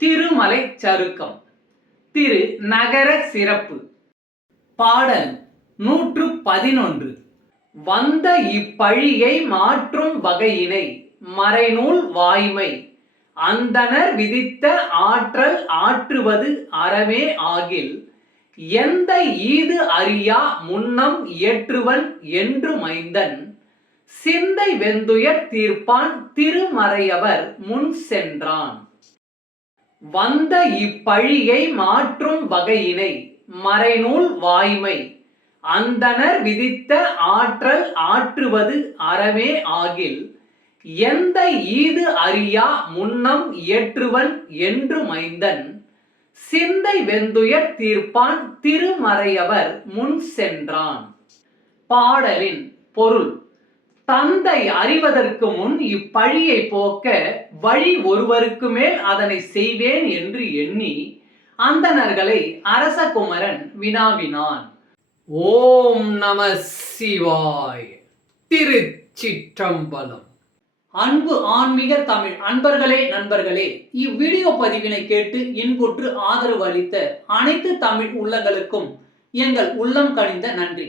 திருமலை சருக்கம். திரு நகர சிறப்பு. பாடல் நூற்று பதினொன்று வந்த இப்பழியை மாற்றும் வகையினை மறைநூல் வாய்மை. அந்தனர் விதித்த ஆற்றல் ஆற்றுவது அறமே ஆகில் எந்த ஈது அறியா முன்னம் இயற்றுவன் என்று மைந்தன். சிந்தை வெந்துயர் தீர்ப்பான் திருமறையவர் முன் சென்றான். வந்த இப்பழியை மாற்றும் வகையினை மறைநூல் வாய்மை. அந்தனர் விதித்த ஆற்றல் ஆற்றுவது அறமே ஆகில் எந்த ஈது அறியா முன்னம் இயற்றுவன் என்று மைந்தன். சிந்தை வெந்துயர் தீர்ப்பான் திருமறையவர் முன் சென்றான். பாடலின் பொருள். தந்தை அறிவதற்கு முன் இப்பழியை போக்க வழி ஒருவருக்கு மேல் அதனை செய்வேன் என்று எண்ணி அந்தணர்களை அரசகுமரன் வினாவினான். ஓம் நம சிவாய். திருச்சிற்றம்பலம். அன்பு ஆன்மீக தமிழ் அன்பர்களே நண்பர்களே இவ்வீடியோ பதிவினை கேட்டு இன்புற்று ஆதரவு அளித்த அனைத்து தமிழ் உள்ளங்களுக்கும் எங்கள் உள்ளம் கனிந்த நன்றி.